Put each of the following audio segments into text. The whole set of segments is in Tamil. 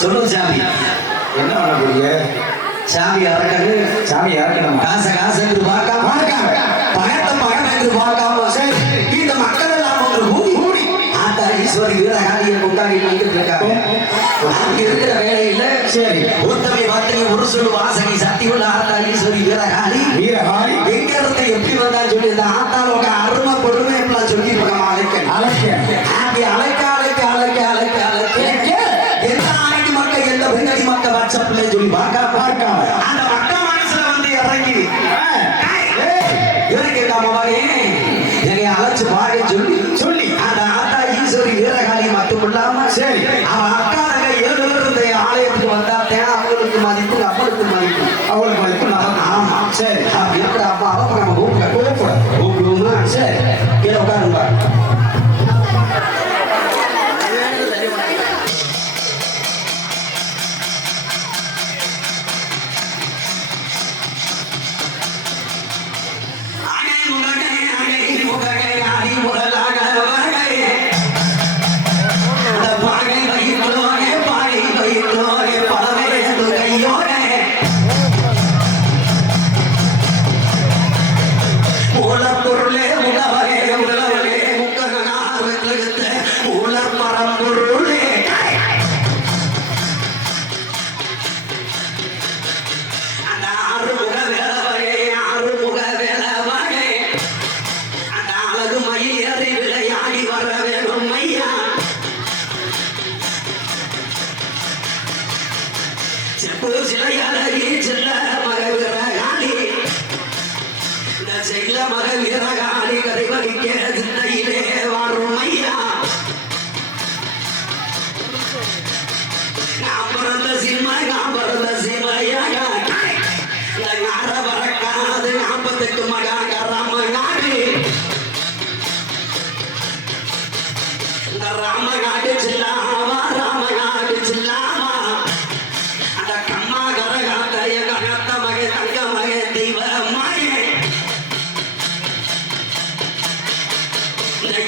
சொல்லுங்க சாமி. என்ன பண்ண போறீங்க? சாமி யாருக்கு சாமி யாருக்கு காசை காசு என்று பார்க்காம பார்க்காம. பணத்தை பணம் என்று பார்க்காம இந்த மக்கள் எல்லாம் ஒன்று கூடி கூடி ஆத்தா ஈஸ்வரி வீரகாலியை கொண்டாடி வந்துட்டு இருக்காங்க. நமக்கு இருக்கிற வேலையில சரி ஊத்தமை வார்த்தை ஒரு சொல்லு வாசனை சக்தி உள்ள ஆத்தா ஈஸ்வரி வீரகாலி வீரகாலி எங்க இருந்து எப்படி வந்தா சொல்லி இந்த ஆத்தால உங்க அருமை கொடுமை எப்படிலாம் சொல்லி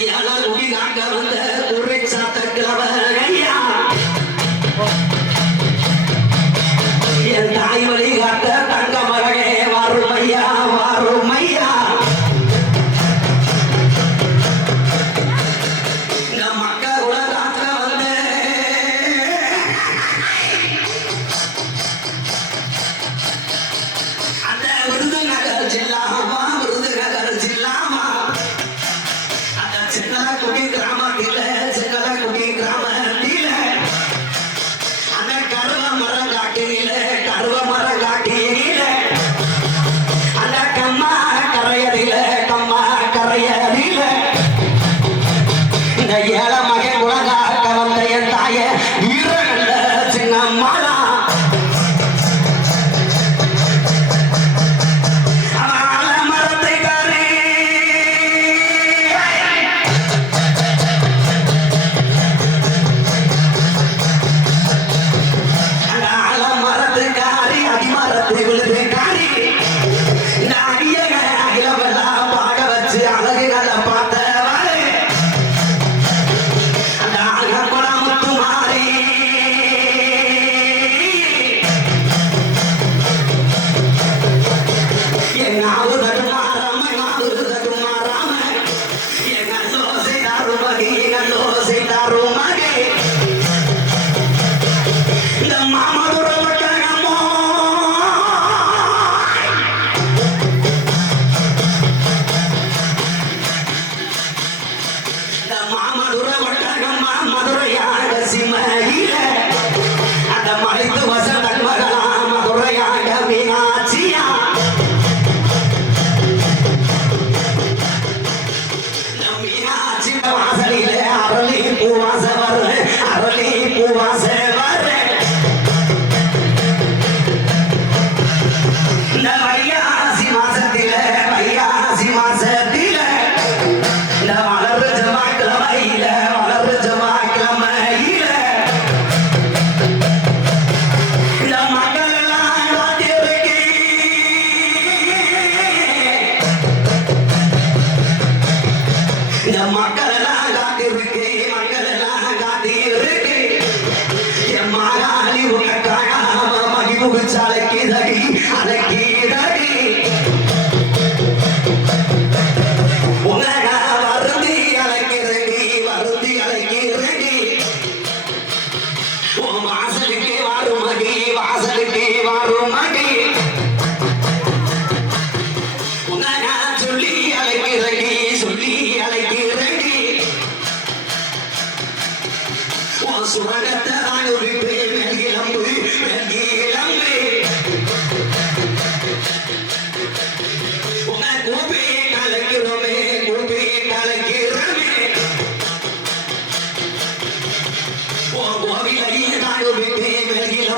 கையாள முடிதாங்க வந்த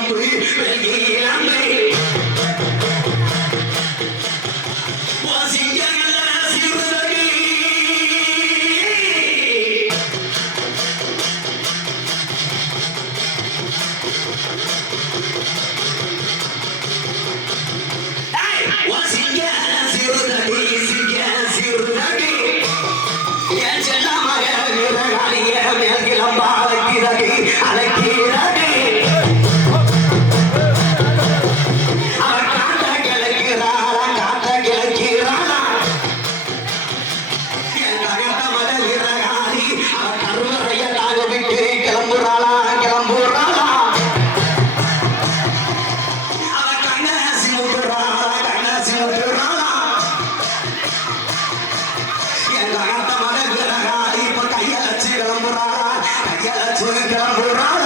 Thank you. শ্রমিক দেওয়ার গৌরা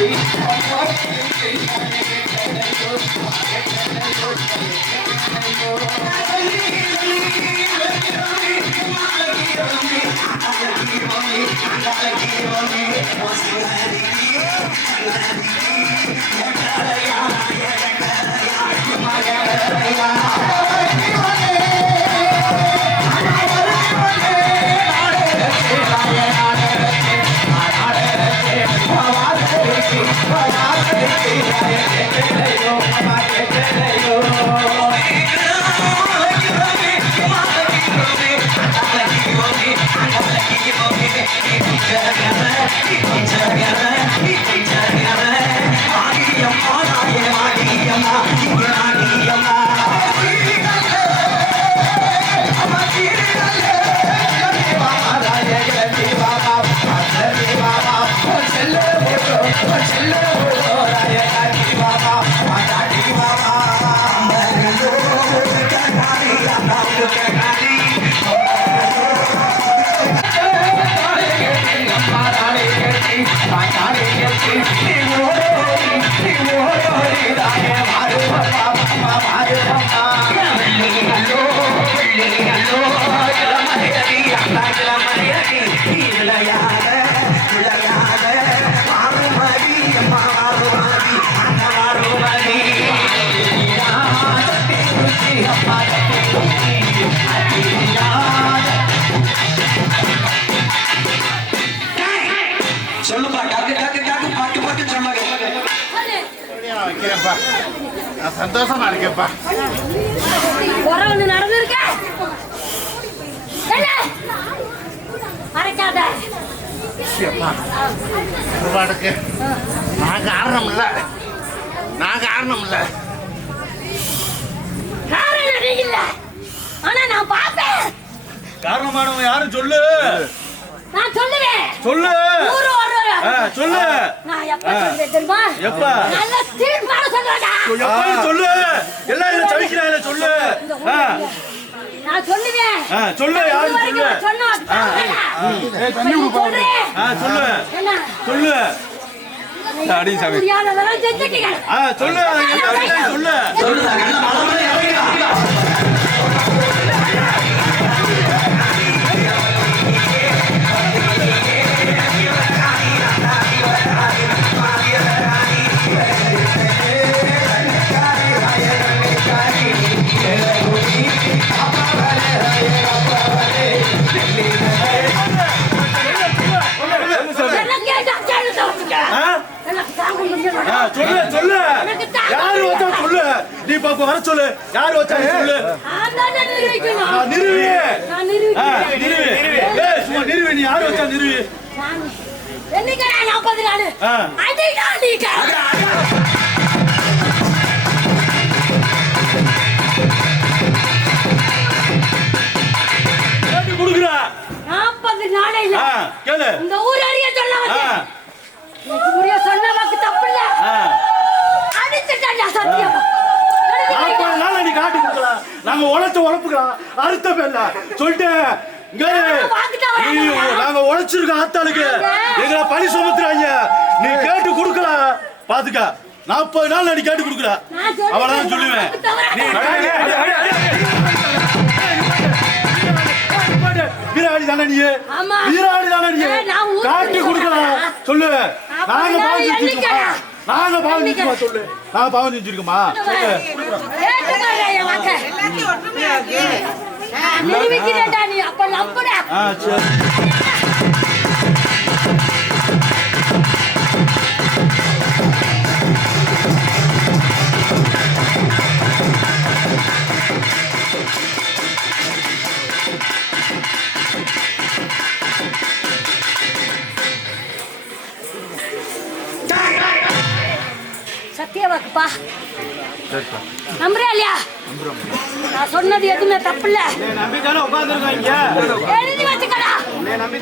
Once again. 이 몸이 이 혼자 가만 이 혼자 가만 நான் சந்தோஷமா இருக்கேன்ப்பா. ஒண்ணு நடந்திருக்க? நான் காரணம் இல்ல நான் காரணம் இல்ல காரணம் இல்ல. ஆனா நான் பார்த்தேன் காரணமானவன் யாரும் சொல்லு. நான் சொல்லுவேன். சொல்லு. சொல்லு. நான் எப்ப சொல்றேன் தெரியுமா? எப்ப? நல்ல சொல்றேன்டா எப்பயும் சொல்லு. எல்லாம் இதுல தவிக்கிறாங்க சொல்லு. நான் சொல்லுவேன். சொல்லு வரைக்கும் சொல்லு. சொல்றேன். ஆ, சொல்லு. சொல்லு. அடி சாமி. சொல்லு. தவிக்கிறாங்க சொல்லு. நீ பாப்ப வர சொல்லு. யாரு வச்சா சொல்லு? நிறுவி. நிறுவி ஏய் சும்மா நிறுவி நீ யாரு வச்சா நிறுவி நாற்பது நாள் குடுக்குறா. நாற்பது நாளே இல்ல. கேளு. இந்த ஊர் அறிய சொல்ல ஆ, வந்து இன்னைக்கு முடிய சொன்ன வாக்கு தப்பு இல்ல. ஆ. அடிச்சுட்டா சத்தியம். காட்டி கொடுக்கலாம். நாங்க உழைச்ச உழைப்புக்கலாம் அர்த்தம் இல்ல. நீ நாங்க உழைச்சிருக்க ஆத்தாளுக்கு. எங்களை பழி சுமத்துறாங்க. நீ கேட்டு கொடுக்கலாம் பாத்துக்க. நாற்பது நாள் நீ கேட்டு சொல்றேன். அவ்வளவுதான் சொல்லுவேன். நீ வீராடி தானே நீ? ஆமா. வீராடி தானே நீ? ஏய், நான் ஊருக்கு காட்டி கொடுக்கலாம் சொல்றேன். சொல்லு. நாங்க நான் பாவம் செஞ்சிருக்கோமா. நாங்க பாவம். செஞ்சிருக்கோமா? சொல்லு. நாங்க பாவம் செஞ்சிருக்கோமா? சொல்லு நிரூபிக்கிறேன்டா நீ. அப்ப நம்புடா. சத்தியவாக்குப்பா நம்புறியா இல்லையா? நான் சொன்னது எதுவுமே தப்பு இல்ல நம்பி தானே உட்காந்துருக்காங்க எழுதி வச்சுக்கடா.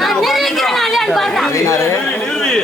நான் நிரூபிக்கிறேன் இல்லையான்னு நிறுவி